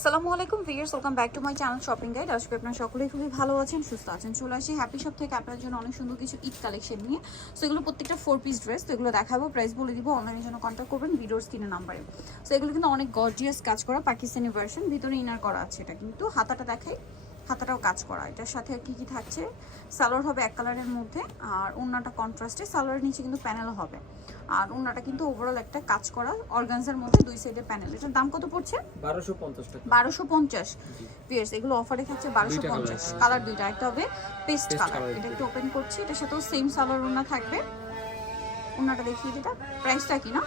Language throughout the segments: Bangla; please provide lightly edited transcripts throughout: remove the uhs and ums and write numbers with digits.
আসসালামু আলাইকুম viewers, welcome back to my channel shopping guide. আজকে আপনারা সকলেই খুবই ভালো আছেন, সুস্থ আছেন। চলে আসি হ্যাপি শপ থেকে আপনার জন্য অনেক সুন্দর কিছু ঈদ কালেকশন নিয়ে। সো এগুলো প্রত্যেকটা 4 পিস ড্রেস, তো এগুলো দেখাবো, প্রাইস বলে দিব। অনলাইনের জন্য কন্ট্যাক্ট করবেন ভিডিওর স্ক্রিনে নাম্বারে। সো এগুলো কিন্তু অনেক গর্জিয়াস কাজ করা পাকিস্তানি ভার্সন, ভিতরে ইনার করা আছে। এটা কিন্তু হাতাটা দেখাই, হাতাটাও কাজ করা। এটার সাথে কি কি থাকছে, সালোয়ার হবে এক কালারের মধ্যে, আর ওড়নাটা কন্ট্রাস্টে, সালোয়ারের নিচে কিন্তু প্যানেলও হবে। আর ওড়নাটা কিন্তু ওভারঅল একটা কাজ করা অর্গানজার মধ্যে, দুই সাইডে প্যানেল। এটার দাম কত পড়ছে? 1250 টাকা। 1250 পিয়ার্স। এগুলো অফারে থাকছে 1250। কালার দুইটা, একটা হবে পেস্ট কালার। এটা একটু ওপেন করছি, এটার সাথেও সেম সালোয়ার ওড়না থাকবে। ওড়নাটা দেখিয়ে দিটা, প্রাইসটা কি না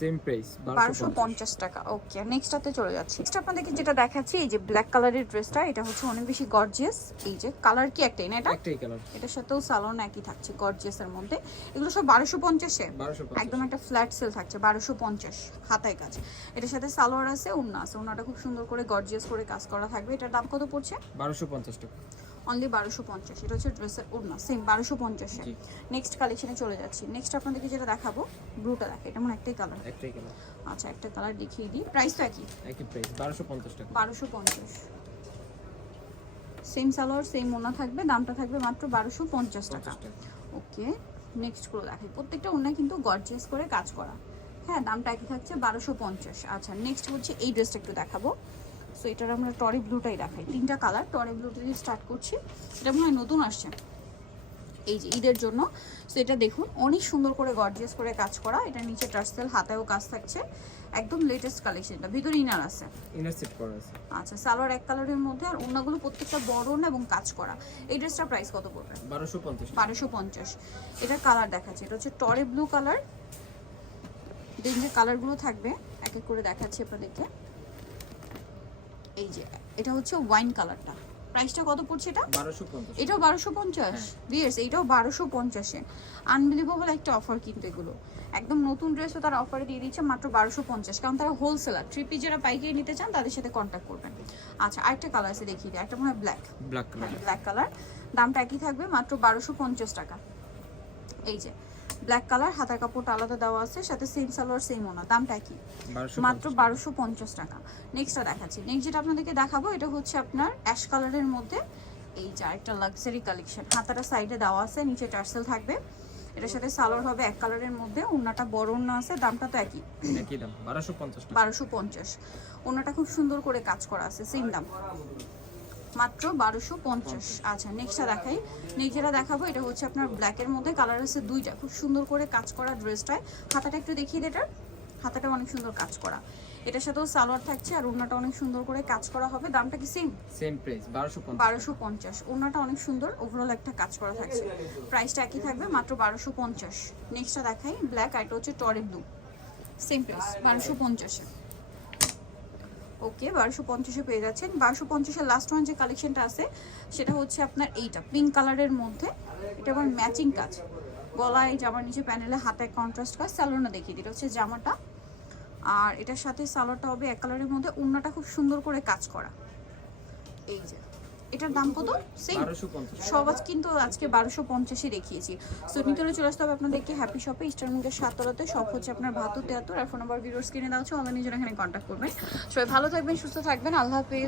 সেম প্রাইস 1250 টাকা। ওকে, নেক্সটটাতে চলে যাচ্ছি। নেক্সট আপনাদেরকে যেটা দেখাচ্ছি, এই যে ব্ল্যাক কালারের ড্রেসটা, এটা হচ্ছে অনেক বেশি গর্জিয়াস। এই যে কালার কি একটাই না, এটা একটাই কালার। এটার সাথেও সালোয়ার একই থাকছে গর্জিয়াসের মধ্যে। এগুলো সব 1250 এ, একদম একটা ফ্ল্যাট সেল থাকছে 1250, হাতায় কাজ। এটার সাথে সালোয়ার আছে, ওড়না আছে। ওড়নাটা খুব সুন্দর করে গর্জিয়াস করে কাজ করা থাকবে। এটার দাম কত পড়ছে? 1250 টাকা। অনলি 1250। এটা হচ্ছে ড্রেসের ওড়না, সেম 1250 এ। নেক্সট কালেকশনে চলে যাচ্ছি। নেক্সট আপনাদেরকে যেটা দেখাবো, ব্লুটা দেখে, এটা মনে একটাই কালার। একটাই কালার। আচ্ছা, একটা কালার দেখিয়ে দিই। প্রাইস তো একই, একই প্রাইস 1250 টাকা। 1250। সেম সালোয়ার সেম ওড়না থাকবে, দামটা থাকবে মাত্র 1250 টাকা। ওকে, নেক্সট গুলো দেখাই। প্রত্যেকটা ওড়না কিন্তু গর্জিয়াস করে কাজ করা। হ্যাঁ, দামটা একই থাকছে 1250। আচ্ছা, নেক্সট হচ্ছে এই ড্রেসটা একটু দেখাবো। সো এটার আমরা টরি ব্লুটাই দেখাই। তিনটা কালার, টরি ব্লুটা দিয়ে স্টার্ট করছি। এটা মনে হয় নতুন আসছে এই যে ঈদের জন্য। সো এটা দেখুন, অনেক সুন্দর করে গর্জিয়াস করে কাজ করা। এটা নিচে টার্সেল, হাতায়ও কাজ থাকছে, একদম লেটেস্ট কালেকশন। এটা ভিতরে ইনার আছে, ইনার সেট করা আছে। আচ্ছা, সালোয়ার এক কালারের মধ্যে, আর ওড়নাগুলো প্রত্যেকটা বড় না এবং কাজ করা। এই ড্রেসটার প্রাইস কত পড়বে? 1250 টাকা। 1250। এটার কালার দেখাচ্ছি, এটা হচ্ছে টরে ব্লু কালার। দেন যে কালারগুলো থাকবে এক এক করে দেখাচ্ছি আপনাদেরকে। এই যে এটা হচ্ছে ওয়াইন কালারটা। প্রাইসটা কত পড়ছে এটা? 1250। এটাও 1250 ভিউয়ার্স, এটাও 1250 এ। আনবিলিভেবল একটা অফার কিন্তু এগুলো। একদম নতুন ড্রেসও তারা অফারে দিয়ে দিচ্ছে মাত্র 1250, কারণ তারা হোলসেলার। ট্রিপি যারা পাইকারি নিতে চান তাদের সাথে কন্ট্যাক্ট করবেন। আচ্ছা, আরেকটা কালার আছে দেখিয়ে দিই। একটা মনে হয় ব্ল্যাক কালার। ব্ল্যাক কালার, দামটা একই থাকবে মাত্র 1250 টাকা। এই যে ব্ল্যাক কালার, হাতার কাপড়টা আলাদা দেওয়া আছে, সাথে সেম সালোয়ার সেম ওনা, দামটা কি? মাত্র 1250 টাকা। নেক্সটটা দেখাচ্ছি। নেক্সট যেটা আপনাদেরকে দেখাবো, এটা হচ্ছে আপনার অ্যাশ কালারের মধ্যে। এই যে আরেকটা লাক্সারি কালেকশন। হাতাটা সাইডে দেওয়া আছে, নিচে টার্সেল থাকবে। এটার সাথে সালোয়ার হবে এক কালারের মধ্যে, ওড়নাটা বড় ওড়না আছে, দামটা তো একই, একই দাম 1250 টাকা। 1250। ওড়নাটা খুব সুন্দর করে কাজ করা আছে, সেম দাম মাত্র 1250। আচ্ছা, নেক্সটটা দেখাই। নেক্সট যেটা দেখাবো, এটা হচ্ছে আপনার ব্ল্যাকের মধ্যে, কালার আছে দুইটা, খুব সুন্দর করে কাজ করা ড্রেসটায়। হাতাটা একটু দেখিয়ে দিই, এটার হাতাটা অনেক সুন্দর কাজ করা। এটার সাথেও সালোয়ার থাকছে, আর ওড়নাটা অনেক সুন্দর করে কাজ করা হবে। দামটা কি সেম? Same price 1250। 1250। ওড়নাটা অনেক সুন্দর, ওভারঅল একটা কাজ করা থাকছে। প্রাইসটা একই থাকবে মাত্র 1250। নেক্সটটা দেখাই, ব্ল্যাক, আর এটা হচ্ছে টরে ব্লু, সেম প্রাইস 1250-এ। ওকে, 1250-এ পেয়ে যাচ্ছেন। 1250-এর লাস্ট ওয়ান যে কালেকশনটা আছে, সেটা হচ্ছে আপনার এইটা পিঙ্ক কালারের মধ্যে। এটা আবার ম্যাচিং কাজ, গলায় জামার নিচে প্যানেলে হাতায় কন্ট্রাস্ট কাজ। সালোয়ারটা দেখিয়ে দিই, এটা হচ্ছে জামাটা, আর এটার সাথে সালোয়ারটা হবে এক কালারের মধ্যে, ওড়নাটা খুব সুন্দর করে কাজ করা। এই যে এটার দাম কত? সেম 1250। সব আজ কিন্তু আজকে 1250-ই দেখিয়েছি। সো ভিতরে চলে আসতে হবে আপনাদেরকে হ্যাপি শপে, ইস্টার্ন মন্দির 7 তলাতে। সব হচ্ছে আপনার 72 73, আর ফোন নাম্বার ভিডিওর স্ক্রিনে দেওয়া আছে। অনলাইনে জন্য এখানে কন্ট্যাক্ট করবেন। সবাই ভালো থাকবেন, সুস্থ থাকবেন, আল্লাহ হাফেজ।